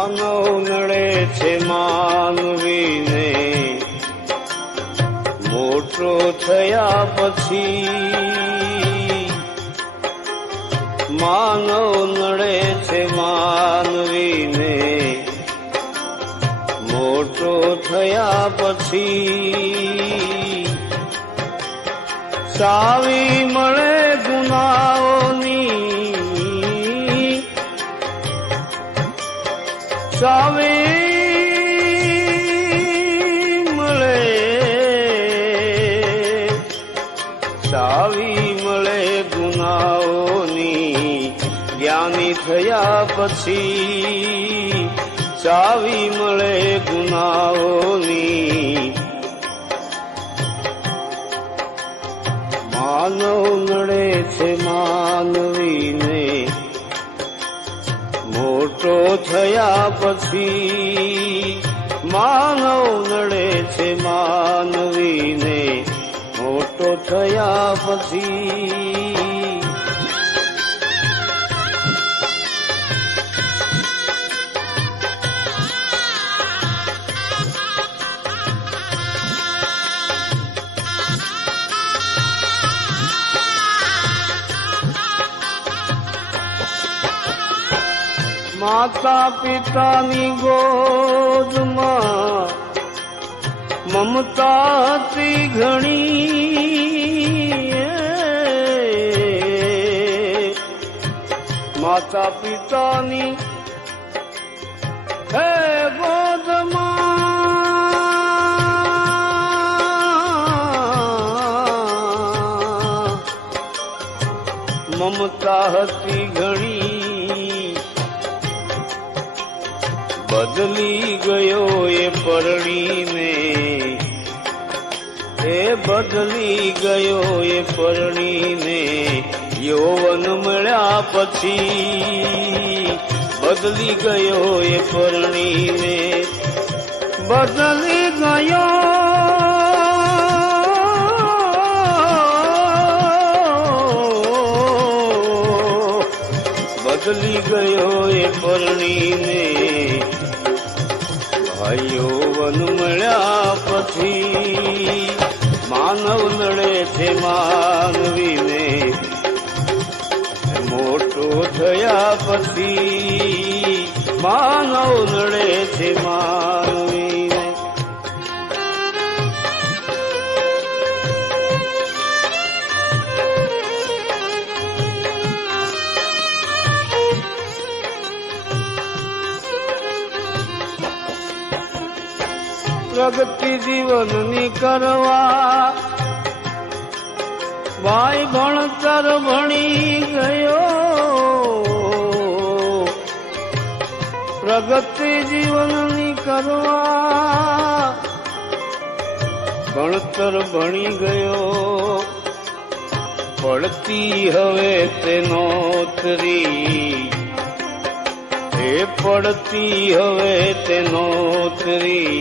માનવ નડે છે માનવીને મોટો થયા પછી, માનવ નડે છે માનવીને મોટો થયા પછી, ચાવી મળે ગુનાઓની, ચાવી મળે, ચાવી મળે ગુનાઓની, જ્ઞાની થયા પછી ચાવી મળે ગુનાઓની. માનવ નડે છે માનવીને મોટો થયા પછી, માનવ નડે છે માનવીને મોટો થયા પછી. માતા પિતાની ગોદમાં મમતા હતી ઘણી, માતા પિતાની હે ગોદમાં મમતા હતી ઘણી, બદલી ગયો એ પરણીને, એ બદલી ગયો એ પરણીને, યૌવન મળ્યા પછી, બદલી ગયો એ પરણીને, બદલી ગયો, બદલી ગયો એ પરણીને, યૌવન મળ્યા પછી, માનવ નડે છે માનવીને મોટો થયા પછી, માનવ નડે છે માનવીને. પ્રગતિ જીવનની કરવા ભાઈ ભણતર ભણી ગયો, પ્રગતિ જીવનની કરવા ભણતર ભણી ગયો, પડતી હવે તે નોતરી, એ પડતી હવે તે નોતરી,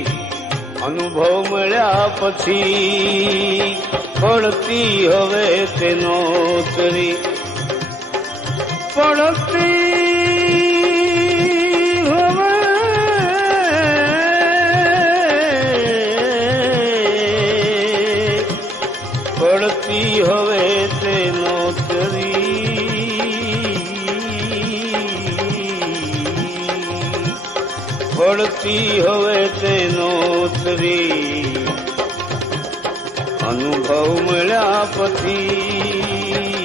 અનુભવ મળ્યા પછી પડતી હવે તે નોતરી, પડતી હવે પડતી હવે તે નોતરી, પડતી હવે તે નોતરી, અનુભવ મળ્યા પછી,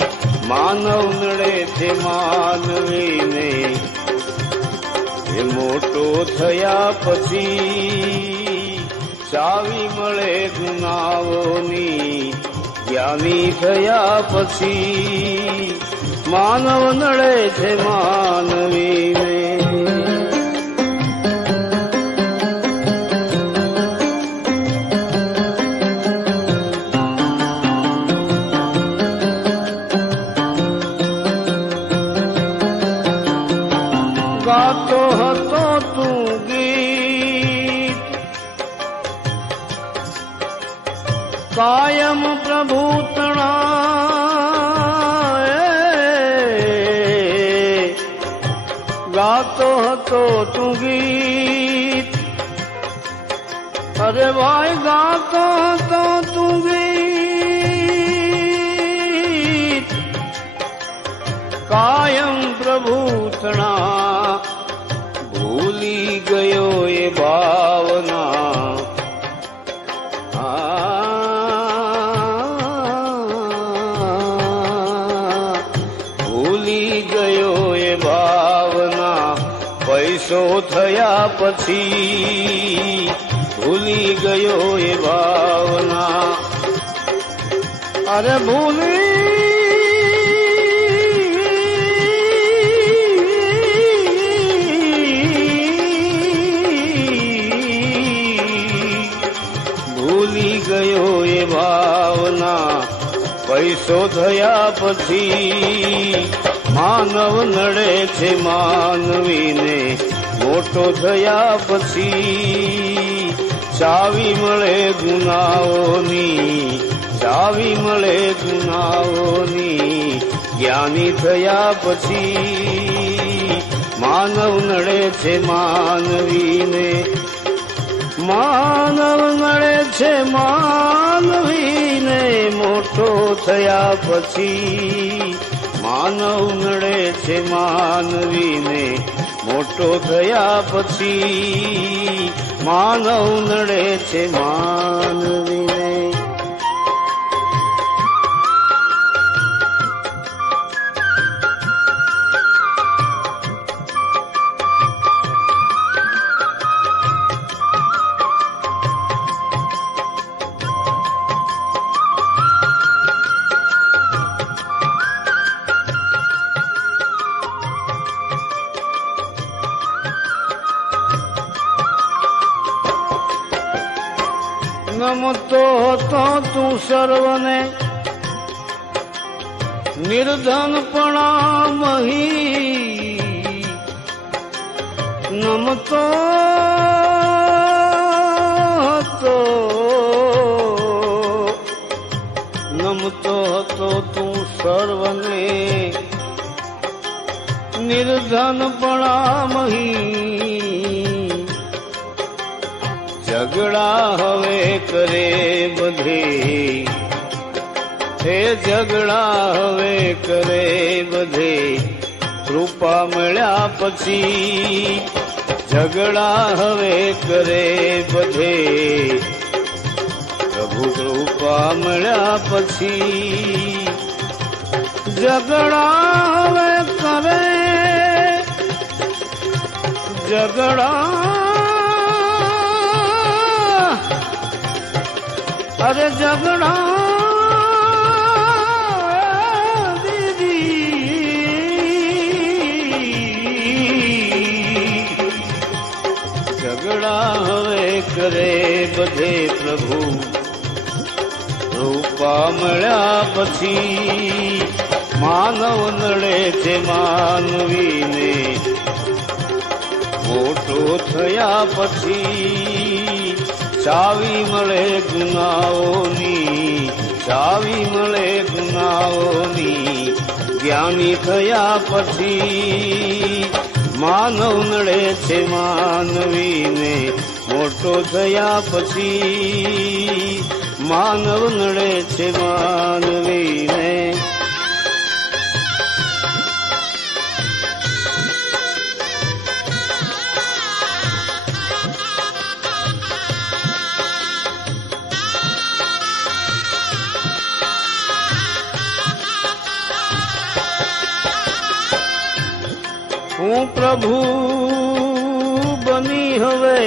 માનવ નડે છે માનવીને એ મોટો થયા પછી, ચાવી મળે ગુનાઓની, જ્ઞાની થયા પછી, માનવ નડે છે માનવીને. ગાતો હતો તું ગીત કાયમ પ્રભુ તણા, તું ગીત, અરે ભાઈ ગાતો હતો તું ગીત, કાયમ પ્રભુ તણા ભૂલી ગયો એ ભાવના, ભૂલી ગયો એ ભાવના, પૈસો થયા પછી ભૂલી ગયો એ ભાવના, અરે ભૂલી ગયો એ ભાવના, પૈસો થયા પછી માનવ નડે છે માનવીને, મોટો થયા પછી ચાવી મળે ગુનાઓની, ચાવી મળે ગુનાઓની, જ્ઞાની થયા પછી માનવ નડે છે માનવીને, માનવ નડે છે માનવીને, મોટો થયા પછી માનવ નડે છે માનવીને, મોટો થયા પછી માનવ નડે છે માનવીને. નમતો હતો તું સર્વને નિર્ધનપણા મહી, નમતો હતો, નમતો હતો તું સર્વને નિર્ધનપણા મહી, ઝઘડા હવે કરે બધે, હે ઝઘડા હવે કરે બધે, કૃપા મળ્યા પછી ઝઘડા હવે કરે બધે, પ્રભુ કૃપા મળ્યા પછી ઝઘડા હવે કરે, ઝઘડા અરે ઝઘડા દીદી, ઝઘડા હવે કરે બધે, પ્રભુ રૂપા મળ્યા પછી માનવ નડે છે માનવીને, મોટો થયા પછી ચાવી મળે ગુનાઓની, ચાવી મળે ગુનાઓની, જ્ઞાની થયા પછી માનવ નડે છે માનવીને, મોટો થયા પછી માનવ નડે છે માનવીને. હું પ્રભુ બની હવે,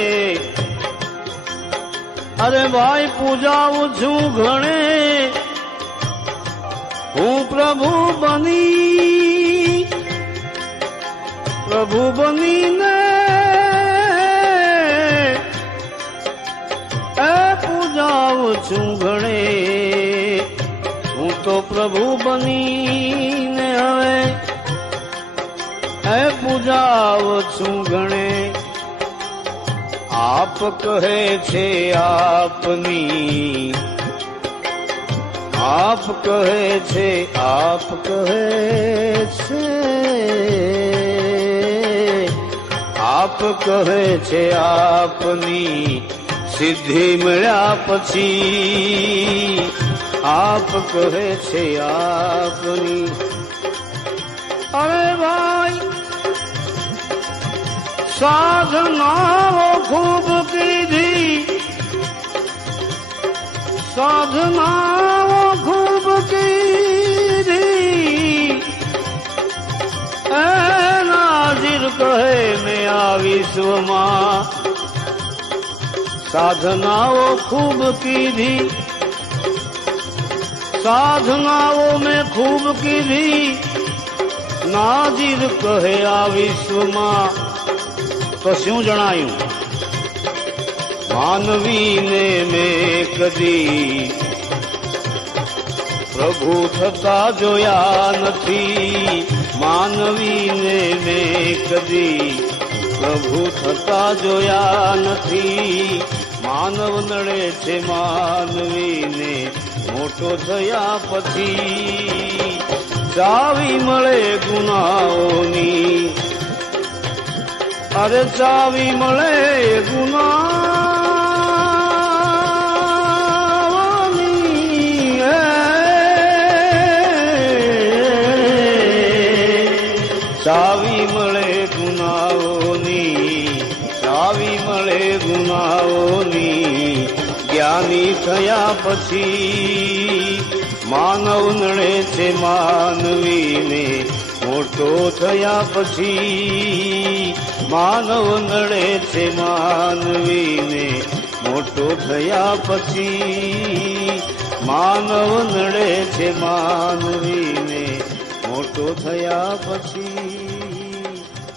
અરે ભાઈ પૂજાવું છું ઘણે, હું પ્રભુ બનીને એ પૂજાવું છું ઘણે, હું તો પ્રભુ બનીને હવે પૂજાવ છું ઘણે. આપ કહે છે આપની, આપ કહે છે, આપ કહે છે, આપ આપ કહે છે આપની સિદ્ધિ મળ્યા પછી આપ કહે છે આપની. અરે ભાઈ સાધનાઓ ખૂબ કીધી, સાધનાઓ ખૂબ કીધી, નાજીર કહે મેં આ વિશ્વમાં સાધનાઓ ખૂબ કીધી, સાધનાઓ મેં ખૂબ કીધી, નાજીર કહે આ વિશ્વમાં. તો શું જણાયું? માનવીને મેં કદી પ્રભુ થતા જોયા નથી, માનવીને મેં કદી પ્રભુ થતા જોયા નથી. માનવ નડે છે માનવીને મોટો થયા પછી, ચાવી મળે ગુનાઓની, અરે ચાવી મળે ગુનાઓની, ચાવી મળે ગુનાઓની, ચાવી મળે ગુનાઓની. જ્ઞાની થયા પછી માનવ નડે છે માનવીને મોટો થયા પછી, માનવ નડે છે માનવીને મોટો થયા પછી, માનવ નડે છે માનવીને મોટો થયા પછી,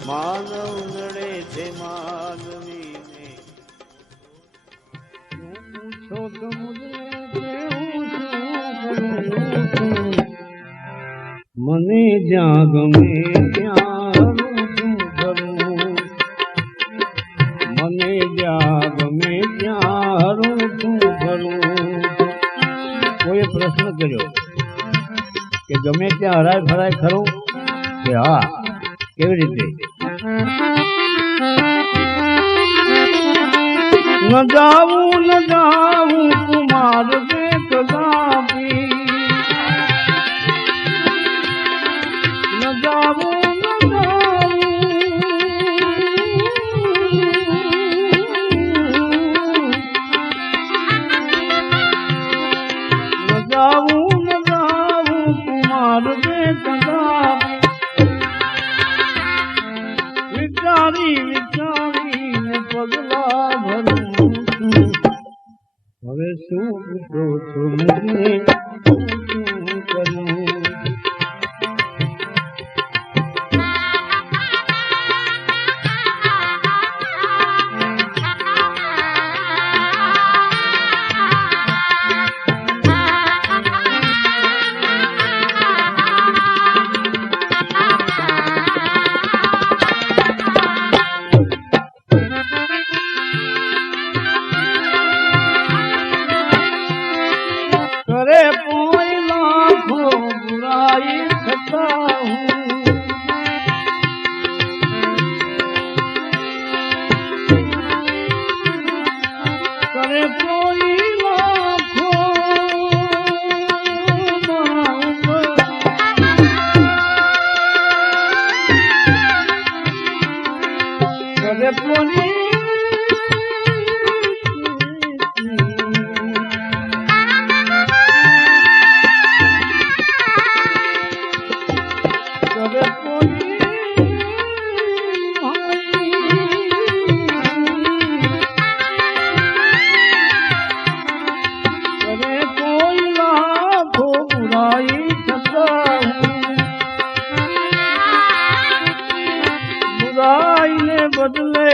માનવ નડે છે માનવીને. પૂછો તો મને જ્યાં ગમે ત્યાં શું કરું, મને જ્યાં ગમે ત્યાં શું કરું. કોઈએ પ્રશ્ન કર્યો કે ગમે ત્યાં હરાય ફરાય ખરું? કે હા. કેવી રીતે? ન જાવું કુમાર કે કદાપી, ન જાવું કુમાર કે કદાપી. વિચારી વિચારીને પગલા ભરું છું, હવે શું પૂછો છો મને શું કરું? करे कोई लाखों बुराई सकता हूँ, करे कोई लाखों करे कोई बुराई ने बदले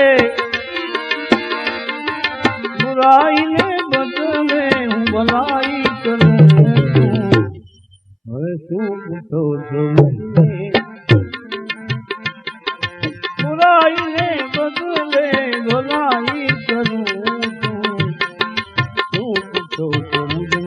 हूँ भलाई करूँ, तो बुराई ने बदले भलाई करूँ, तो मुझे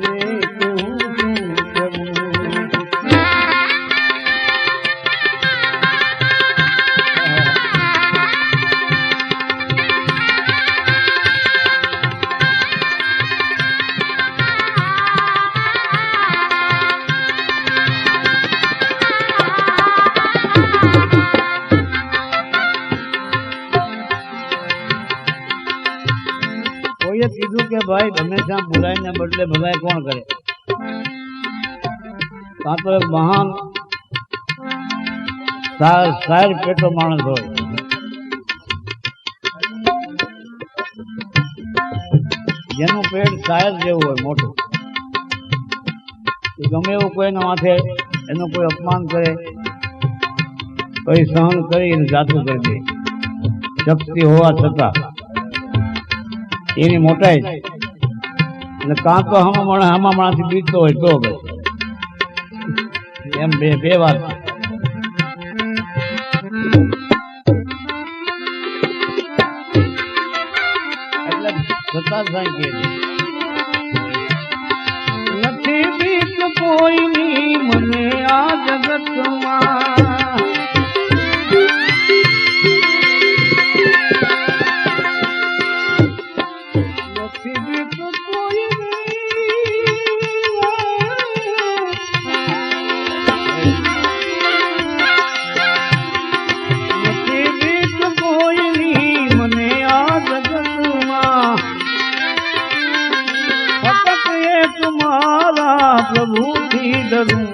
कोई कीधु के भाई हमेशा बुराई ने बदले भलाई कौन करे। का तो एक महान शायर पेटो माणस हो जेनु पेट शायर जेवुं होय मोटुं गमे एवुं कोईना माथे एनु कोई अपमान करे तो सहन करी जातुं करी दे शक्ति होवा छतां एनी मोटाई એટલે કાં તો આમાં માણસથી બીજતો હોય તો એમ બે વાત એટલે છતાં સાંઈ કહે છે નથી બીક કોઈની મને આ જગતમાં प्रभु की डरूं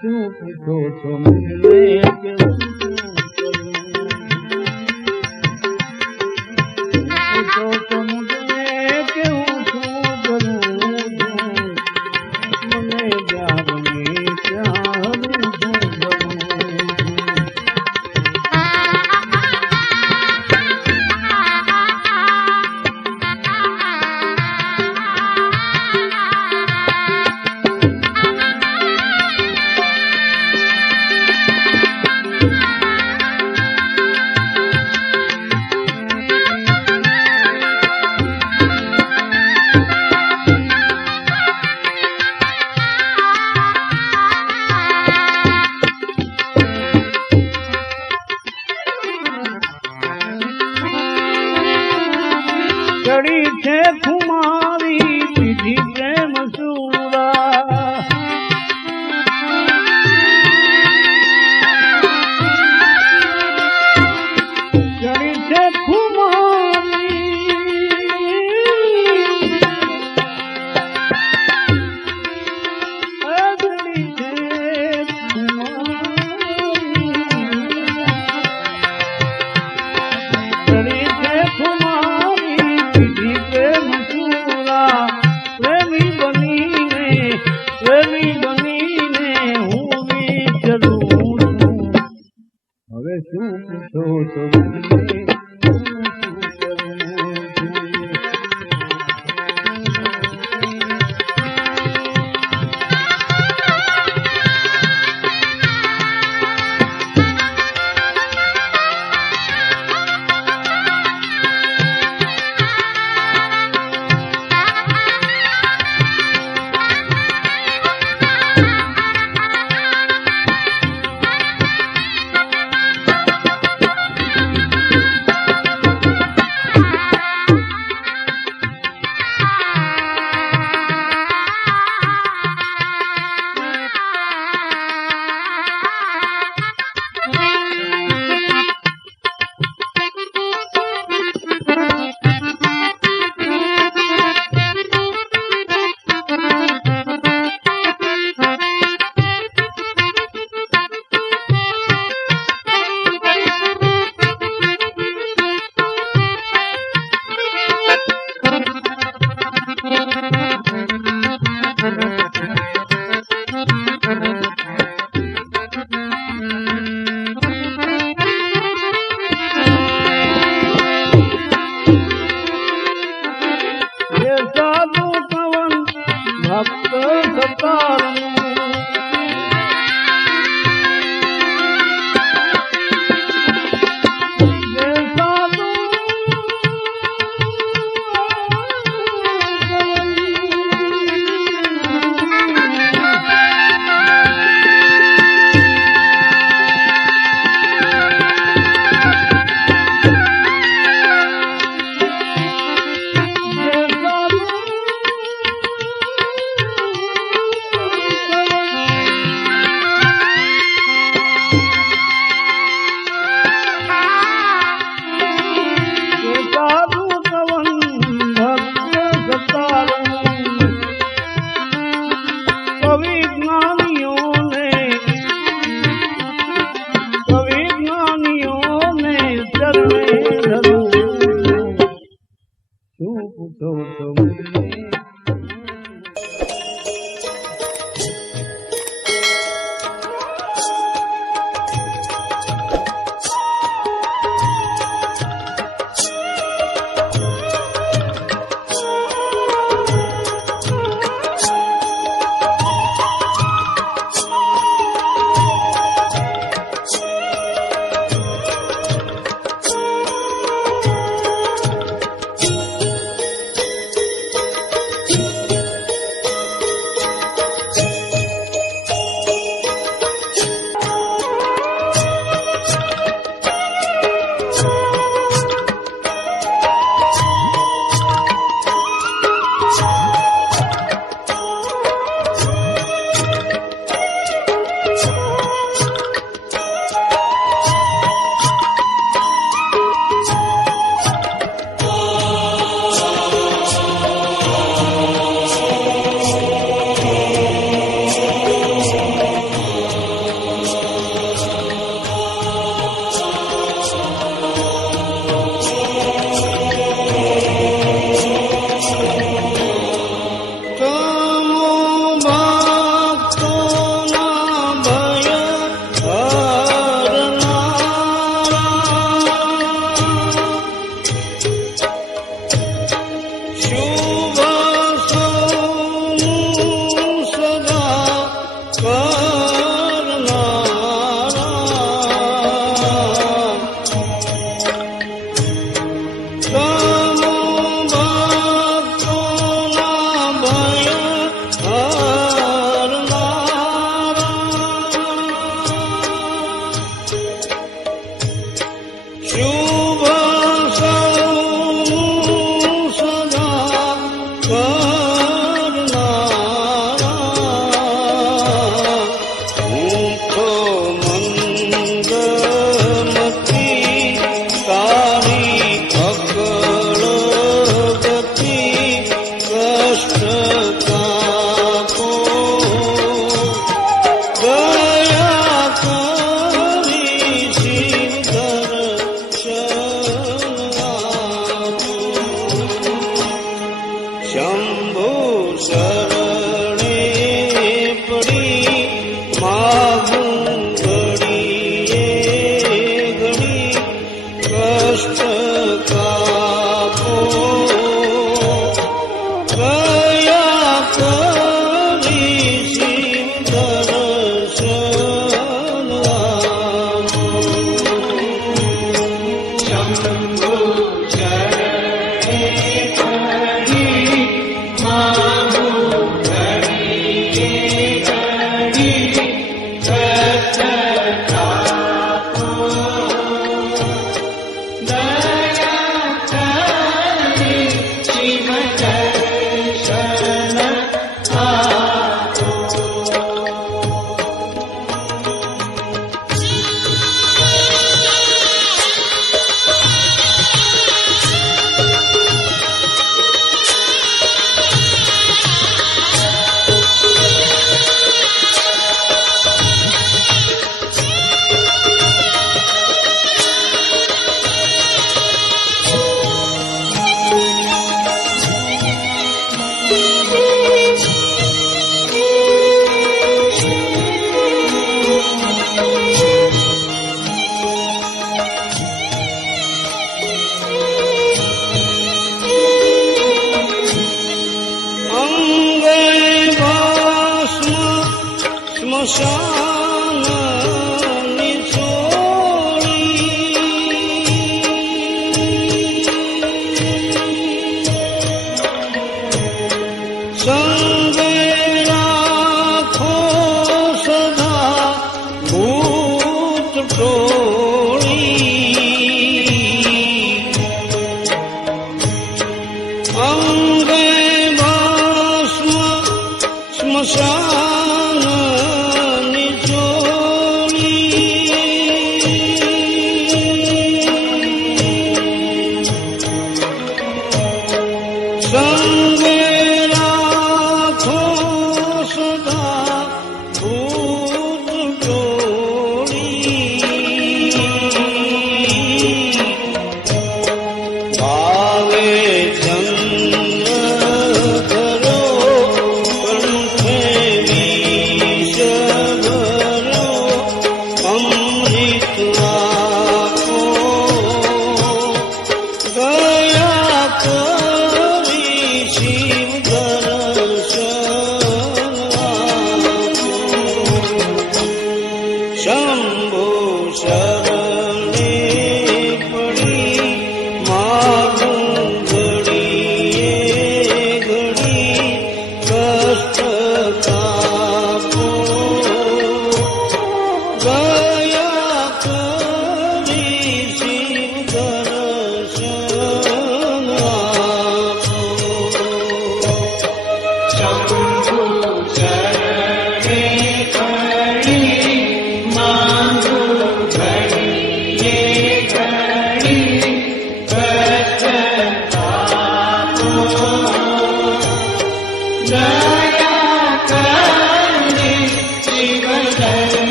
तू पूछो तो मुझे क्यों पूछो तो मुझे क्यों करूं मने प्यार में प्यार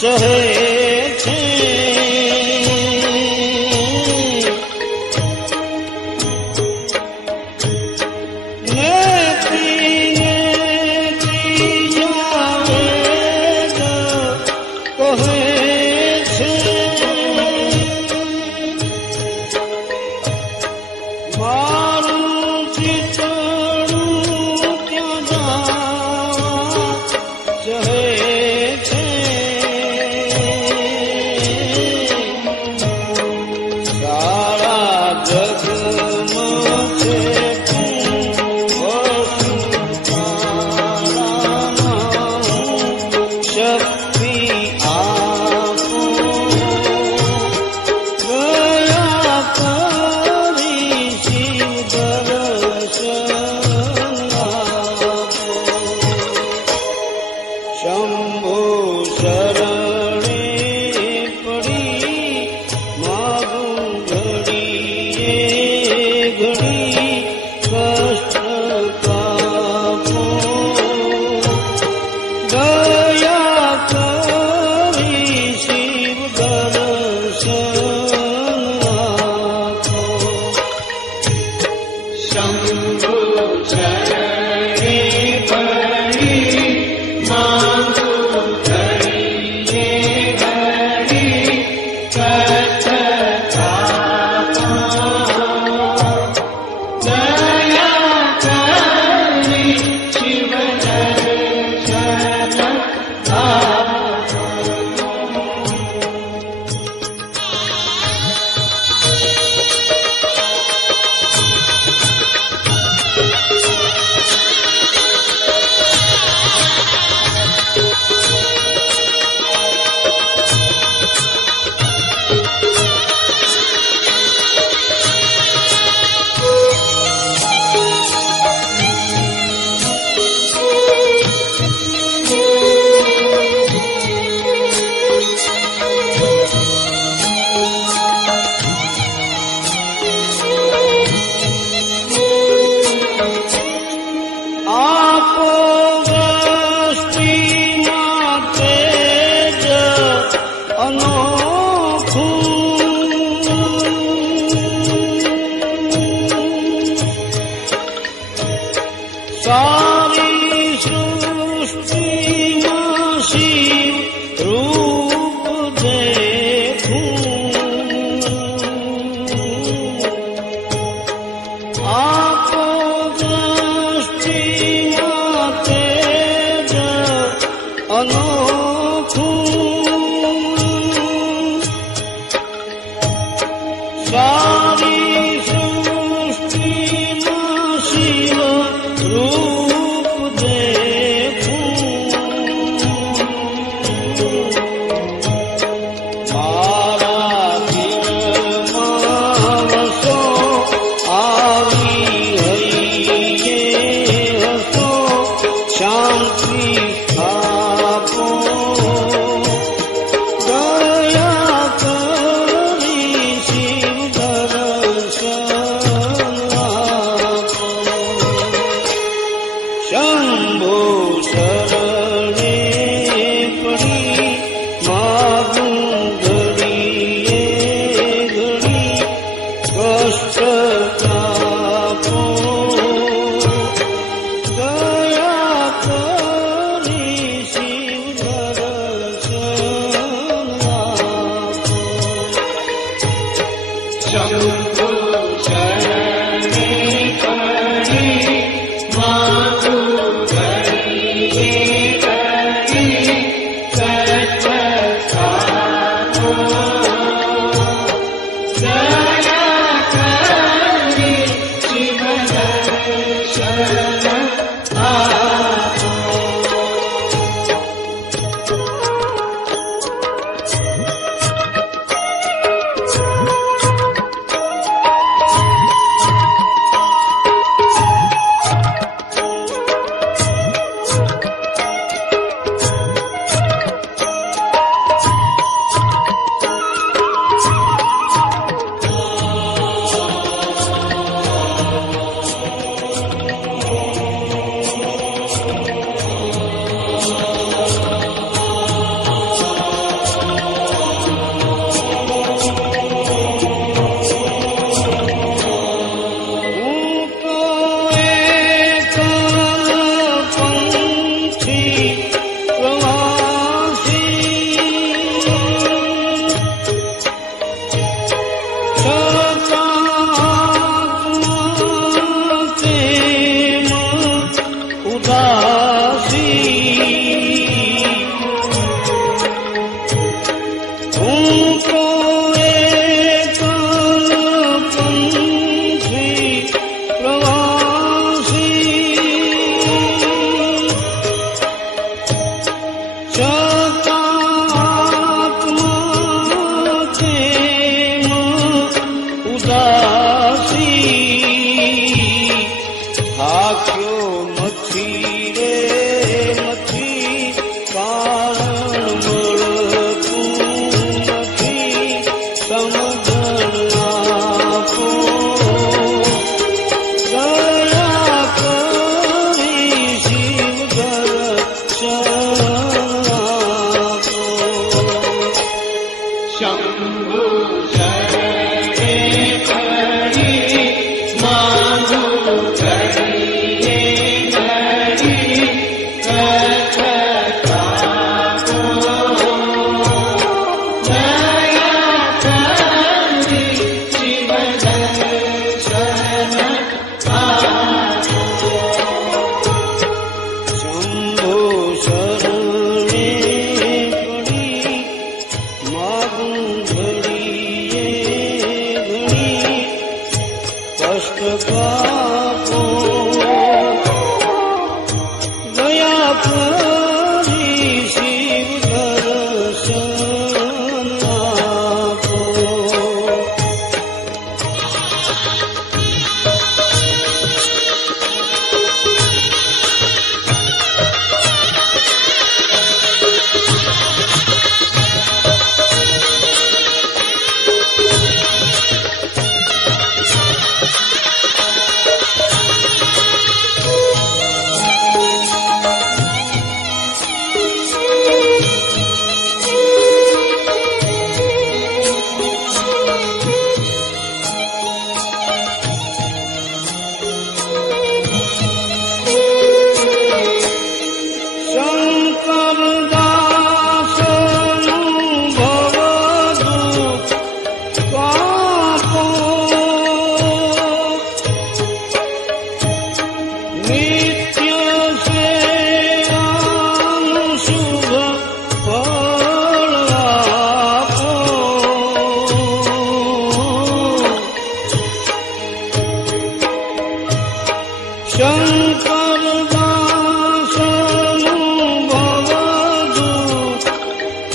છે Thank you.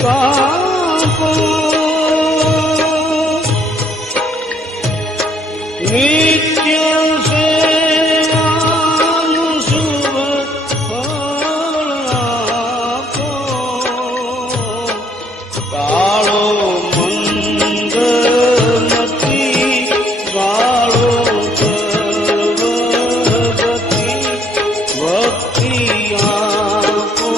કાપો નિત્ય સેવાનું શુભ ફળ આપો કાળો મંદ નથી ગાળો સર્વગતિ ભક્તિ આપો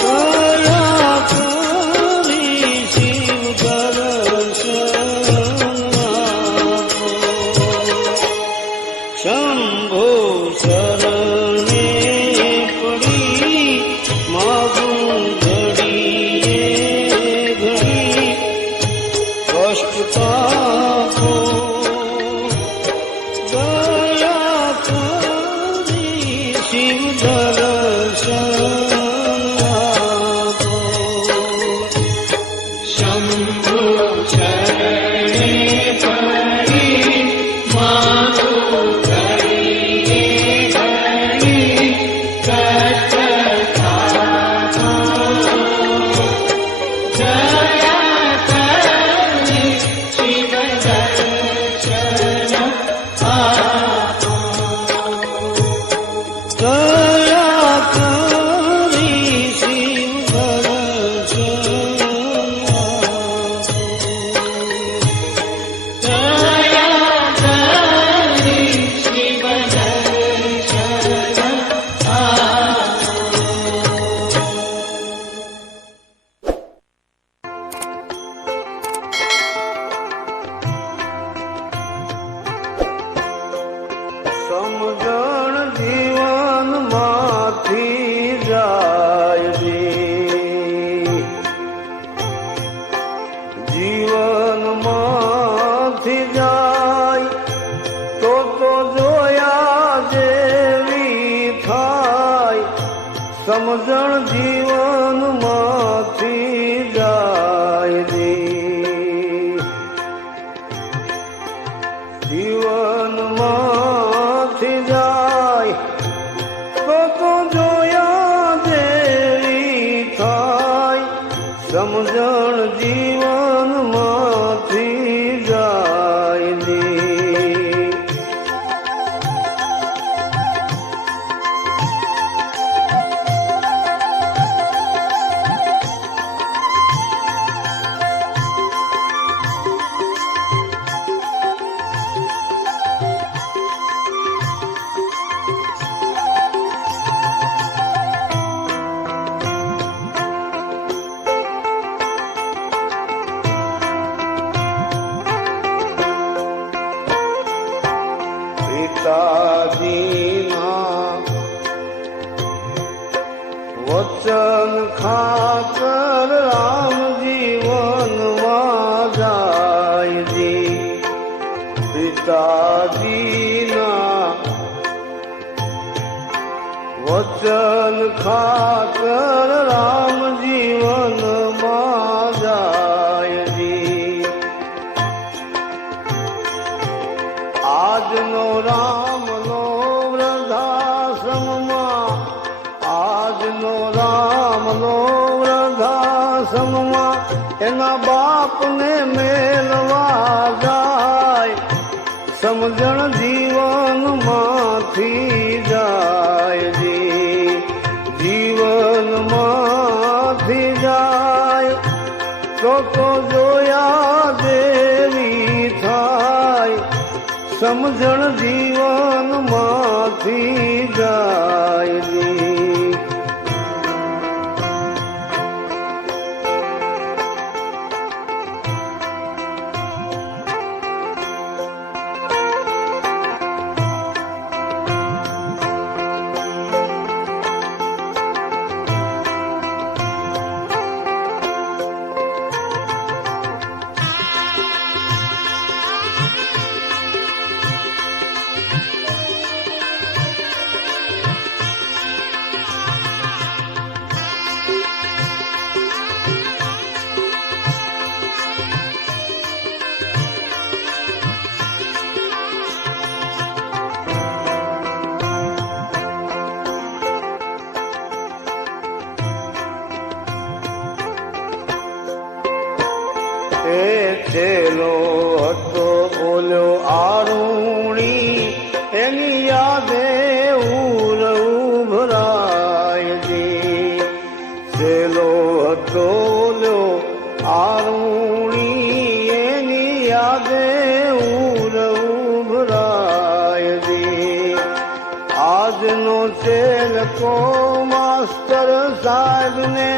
દયા કરી શિવ દર્શન આપો શંભો શરણે પડી માગું ઘડીએ ઘડી કષ્ટ તાપો દયા કરી શિવ દર્શન આપો શંભો શરણે પડી માગું ઘડીએ ઘડી કષ્ટ તાપો દયા કરી શિવ દર્શન આપો દયા કરી શિવ દર્શન આપો દયા કરી શિવ દર્શન સમજણ જીવનમાંથી જાય રે જીવનમાંથી જાય તો જોયા જેવી થાય સમજણ જીવનમાંથી જાય રે જીવનમાંથી જાય તો જોયા જેવી થાય સમજણ જીવનમાંથી જાય રે પિતાજીના વચન ખાતર રામ જીવનમાં જાય જી પિતાજીના વચન ખાતર રામ જીવનમાં જાય જી આજનો રામનો વૃદ્ધાશ્રમમાં આજનો રામનો વૃદ્ધાશ્રમમાં એના બાપને મેલવા જાય સમજણ જીવનમાંથી જાય જી જીવનમાંથી જાય તો જોયા દેવી થાય સમજણ જીવનમાંથી જાય જી એ છેલ્લો હતો બોલ્યો આરુણી એની યાદે ઉભરાયજી. છેલ્લો હતો બોલ્યો આરુણી એની યાદે ઉભરાયજી. આજનો છેલ્લો માસ્ટર સાહેબ ને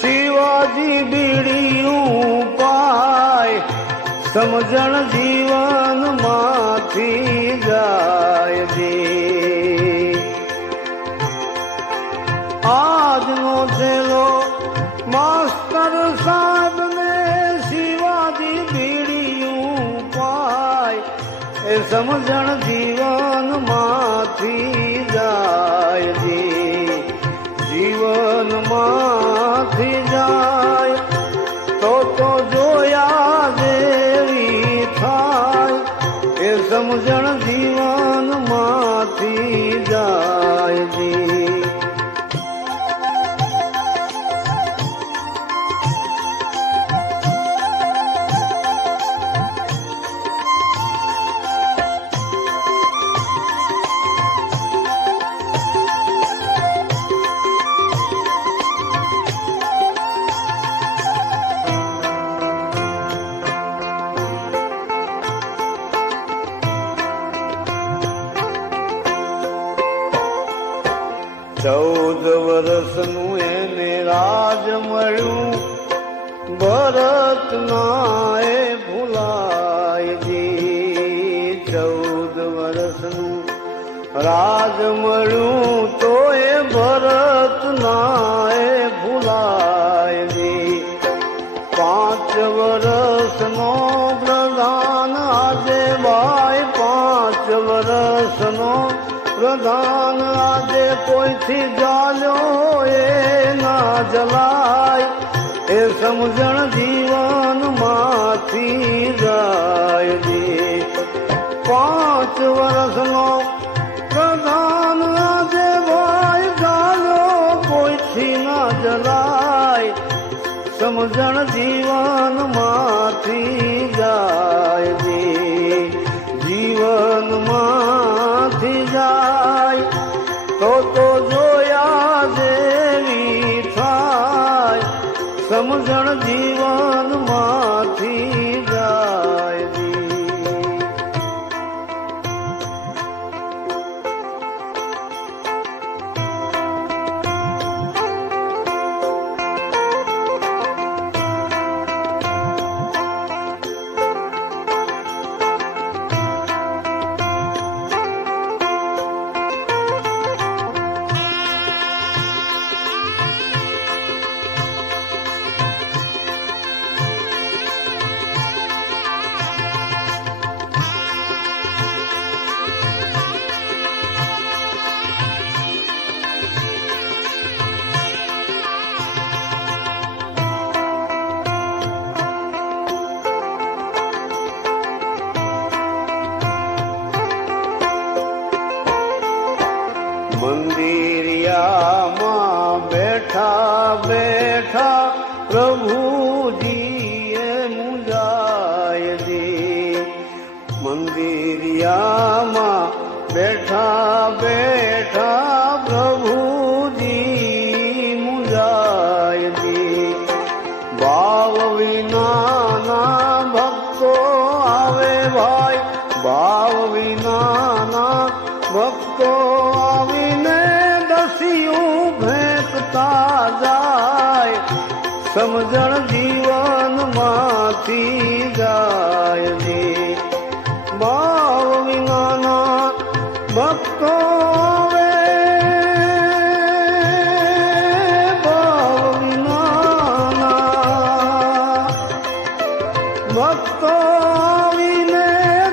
શિવાજી બીડીયું પાય સમજણ જીવન માંથી જાયજી. આજનો છેલ્લો માસ્ટર સાહેબ ને શિવાજી બીડીયું પાય એ સમજણ જીવન માંથી જાયજી. જીવન માંથી જાય તો જોયા જેવી થાય એ સમજણ જીવન માંથી જાયજી. ચૌદ વર્ષનું એને રાજ મળ્યું ભરત ના એ ભૂલાયજી. 14 વર્ષનું રાજ મળ્યું તો એ ભરત ના એ ભૂલાયજી. 5 વર્ષનો પ્રધાન આજે ભાઈ 5 વર્ષનો પ્રધાન આજે કોઈથી જાલ્યો એ ના જલાય એ સમજણ જીવન માંથી જાયજી. 5 વર્ષનો પ્રધાન આજે ભાઈ જાલ્યો કોઈથી ના જલાય સમજણ જીવન માંથી જાયજી. જીવન માંથી જાય તો જોયા જેવી થાય સમજણ જીવન માંથી જાયજી. મંદિરિયામાં બેઠા બેઠા પ્રભુજીએ મુંજાયજી. મંદિરિયામાં બેઠા બેઠા પ્રભુજી મુંજાયજી. ભાવ વિનાના ભક્તો આવે ભાઈ ભાવ વિનાના ભક્તો આવીને દસિયું ભેંકતા જાય સમજણ જીવન માંથી જાયજી. ભાવ વિનાના ભક્તો આવે ભાવ વિનાના ભક્તો આવીને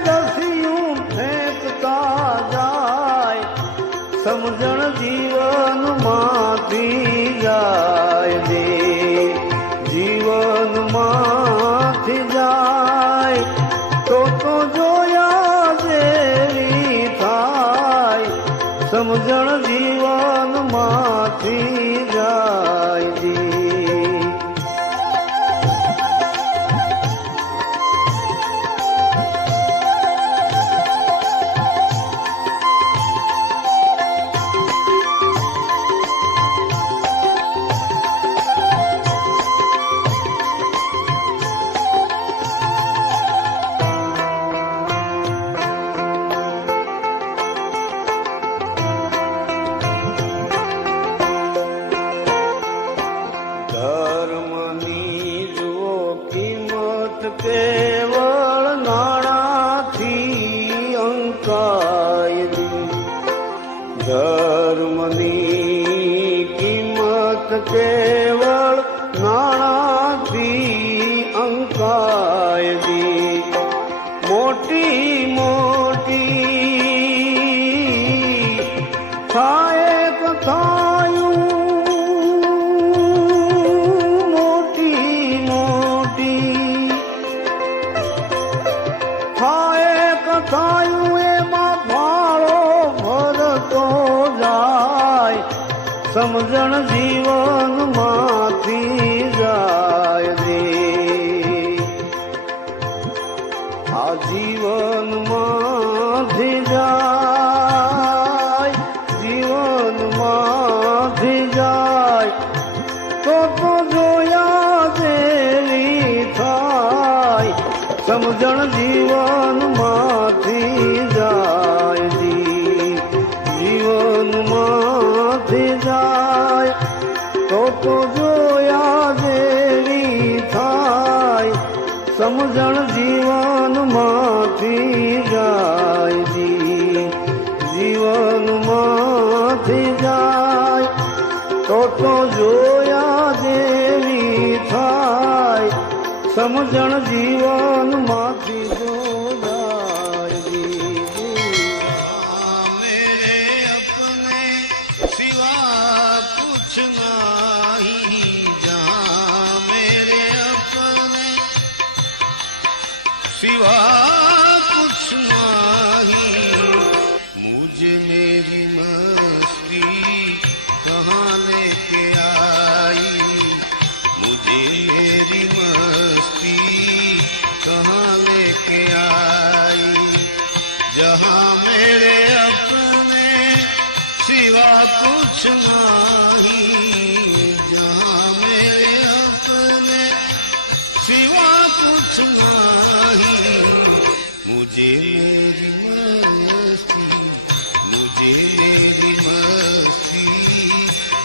દસિયું ફેંકતા જાય સમજણ જીવન માંથી જાયજી. જીવન માંથી જાય કેવળ નાણાથી અંકાય ધર્મની કિંમત કેવળ નાણાથી અંકાય મોટી મોટી થાય કથાયું મોટી મોટી થાય કથાયું એમાં ફાળો ભરતો જાય સમજણ જીવનમાંથી જાય રે આ જીવનમાંથી જાય જીવનમાંથી જાય તો જોયા જેવી થાય સમજણ જીવનમાંથી જાય જીવનમાંથી જાય તો જોયા જેવી થાય સમજણ જીવનમાંથી જાય જીવનમાંથી જાય તો જોયા જેવી થાય સમજણ જીવનમાંથી જોડાય मेरे अपने सिवा कुछ नहीं जहाँ मेरे अपने सिवा कुछ नहीं मुझे मेरी मस्ती कहाँ लेके आई मुझे मेरी मस्ती कहाँ लेके आई जहाँ मेरे अपने सिवा कुछ नहीं जहाँ मेरे अपने सिवा कुछ नहीं मुझे मेरी मस्ती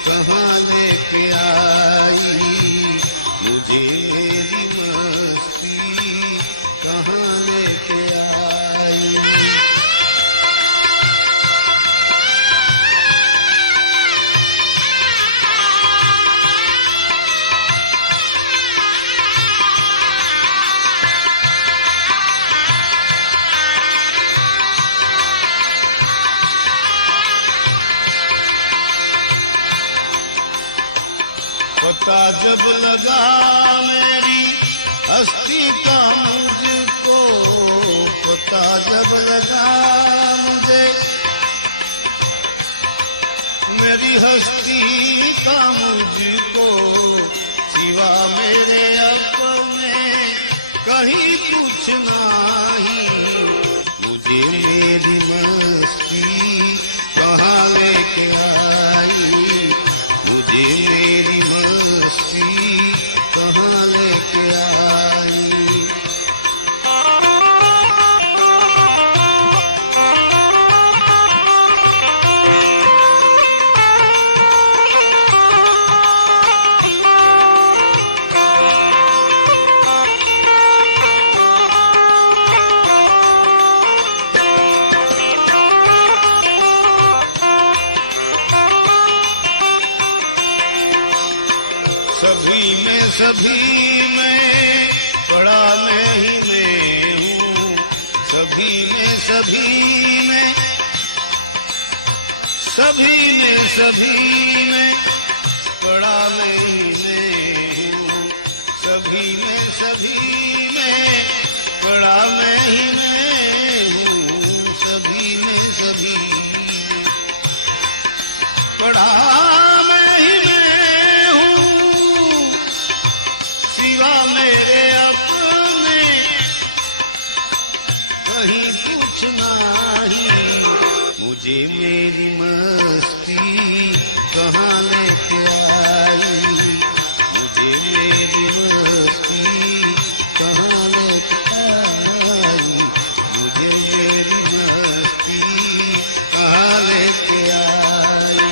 कहाँ लेके आई मुझे मेरी मस्ती कहाँ लेके आई पता जब लगा मेरी हस्ती का मुझको पता जब लगा मुझे मेरी हस्ती का मुझको सिवा मेरे अपने कहीं कुछ नहीं मुझे मेरी मस्ती कहाँ लेके आई मुझे मेरी मस्ती कहाँ लेके आई सभी में बड़ा मैं ही मैं हूँ सभी में बड़ा मैं ही मैं हूँ सभी में बड़ा मैं ही मैं हूँ सभी बड़ा मैं ही मैं हूँ सिवा मेरे अपने कहीं कुछ नहीं मुझे मेरी मस्ती कहाँ लेके आई मुझे मेरी मस्ती कहाँ लेके आई मुझे मेरी मस्ती कहाँ लेके आई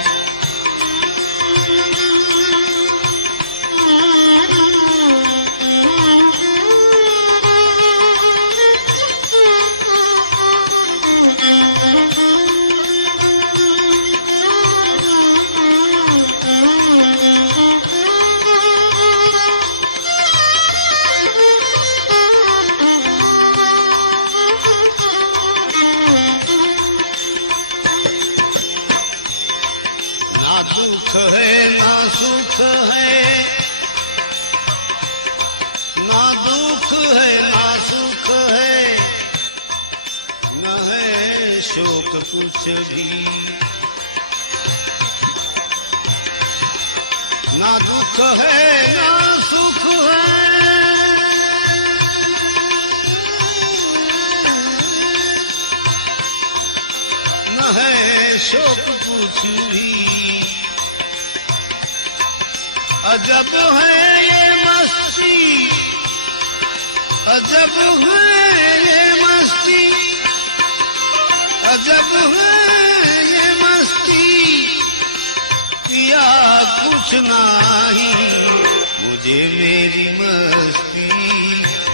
है ना दुख है ना सुख है न है शोक कुछ भी ना दुख है ना सुख है न है शोक कुछ भी अजब है ये मस्ती अजब है ये मस्ती अजब है ये मस्ती किया कुछ नहीं मुझे मेरी मस्ती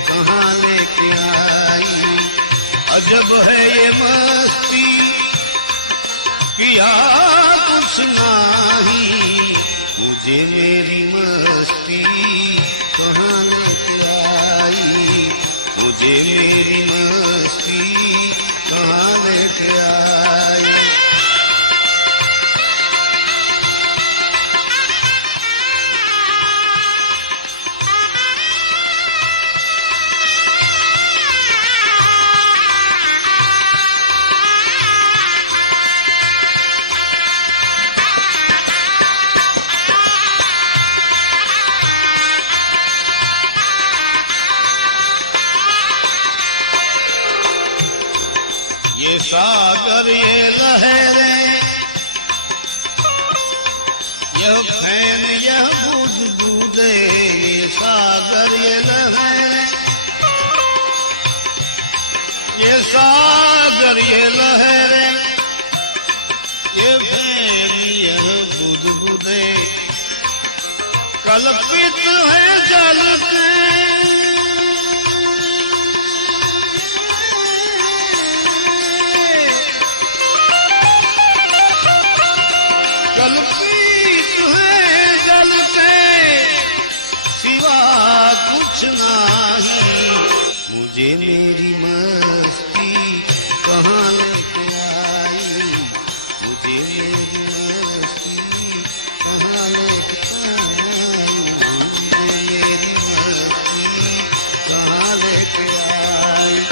कहाँ लेके आई अजब है ये मस्ती किया कुछ नहीं मुझे मेरी मस्ती कहाँ लेके आई मुझे मेरी मस्ती कहाँ लेके आई ये सागर ये लहरें यह फैन यह बुदबुदे ये सागर ये लहरें ये सागर ये लहरें ये फैन यह बुदबुदे कल्पित है जल के कल्पित है जल के सिवा कुछ नहीं मुझे मेरी मस्ती कहाँ लेके आई मुझे मेरी मस्ती कहाँ लेके आई मुझे मेरी मस्ती कहाँ लेके आई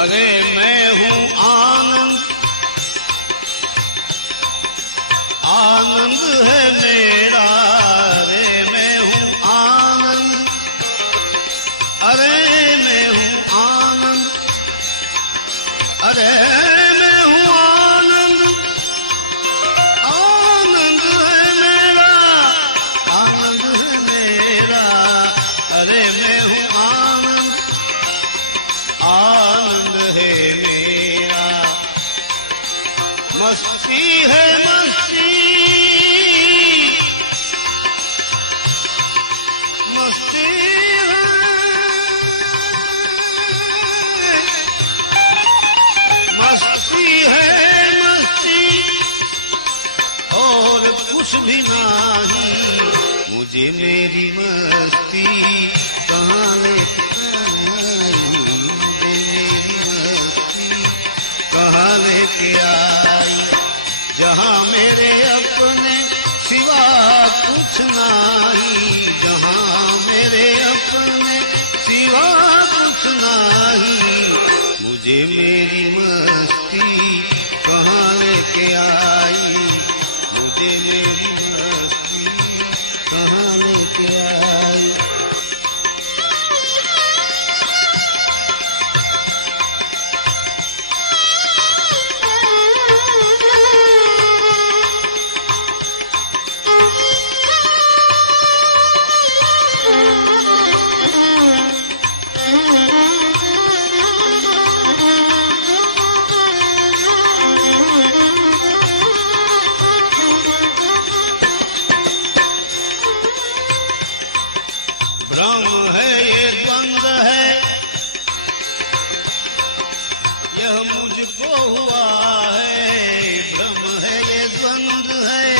अरे मैं हूँ आनंद आनंद है मेरा अरे मैं हूँ आनंद अरे मैं हूँ आनंद अरे मैं हूँ आनंद आनंद है मेरा आनंद है मेरा अरे मैं हूँ आनंद आनंद है मेरा मस्ती है मस्ती मस्ती है मस्ती है मस्ती और कुछ भी नहीं मुझे मेरी मस्ती कहाँ लेके आई कहाँ लेके आई जहाँ मेरे अपने सिवा कुछ नहीं जहाँ मेरे अपने सिवा कुछ नहीं मुझे मेरी मस्ती कहाँ लेके आई मुझे मेरी मस्ती कहाँ लेके आई मुझको हुआ है भ्रम है ये द्वंद है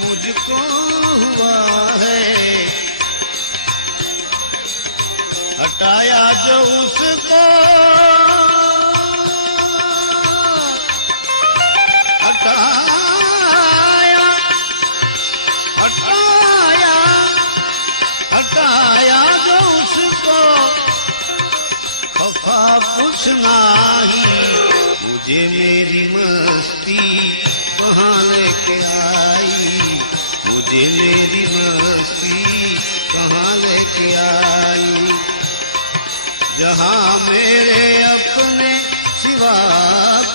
मुझको हुआ है हटाया जो उसको हटाया जो उसको खफा कुछ नहीं मुझे मेरी मस्ती कहाँ लेके आई मुझे मेरी मस्ती कहाँ लेके आई जहाँ मेरे अपने सिवा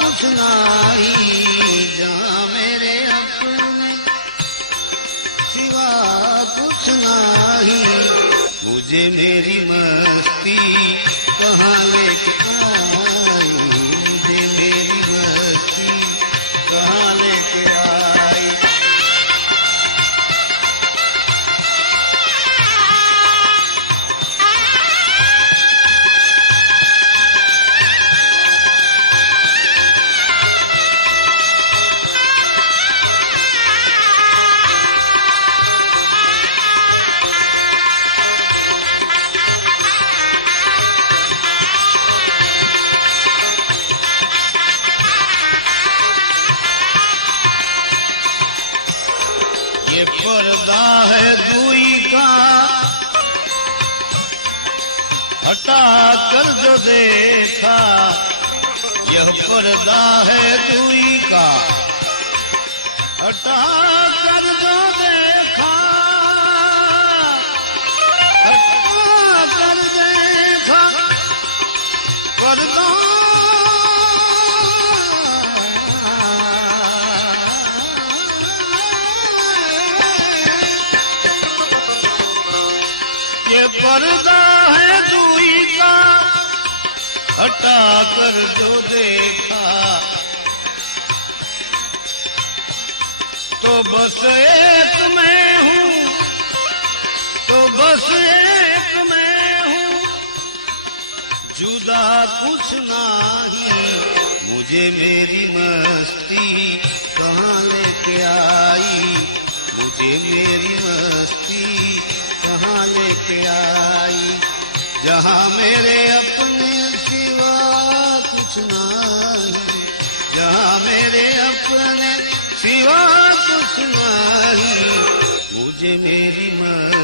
कुछ नहीं जहाँ मेरे अपने सिवा कुछ नहीं मुझे मेरी मस्ती कहाँ लेके आई मुझे मेरी मस्ती कहाँ लेके आई ये पर्दा है दूई का हटा कर जो देखा यह पर्दा है दूई का हटा कर जो देखा हटा कर देखा पर्दा ये पर्दा है दूई का हटा कर जो देखा तो बस एक मैं हूँ तो बस एक मैं हूँ जुदा कुछ नहीं मुझे मेरी मस्ती कहाँ लेके आई मुझे मेरी मस्ती कहाँ लेके आई जहाँ मेरे अपने सिवा कुछ नहीं जहाँ मेरे अपने सिवा कुछ नहीं मुझे मेरी मस्ती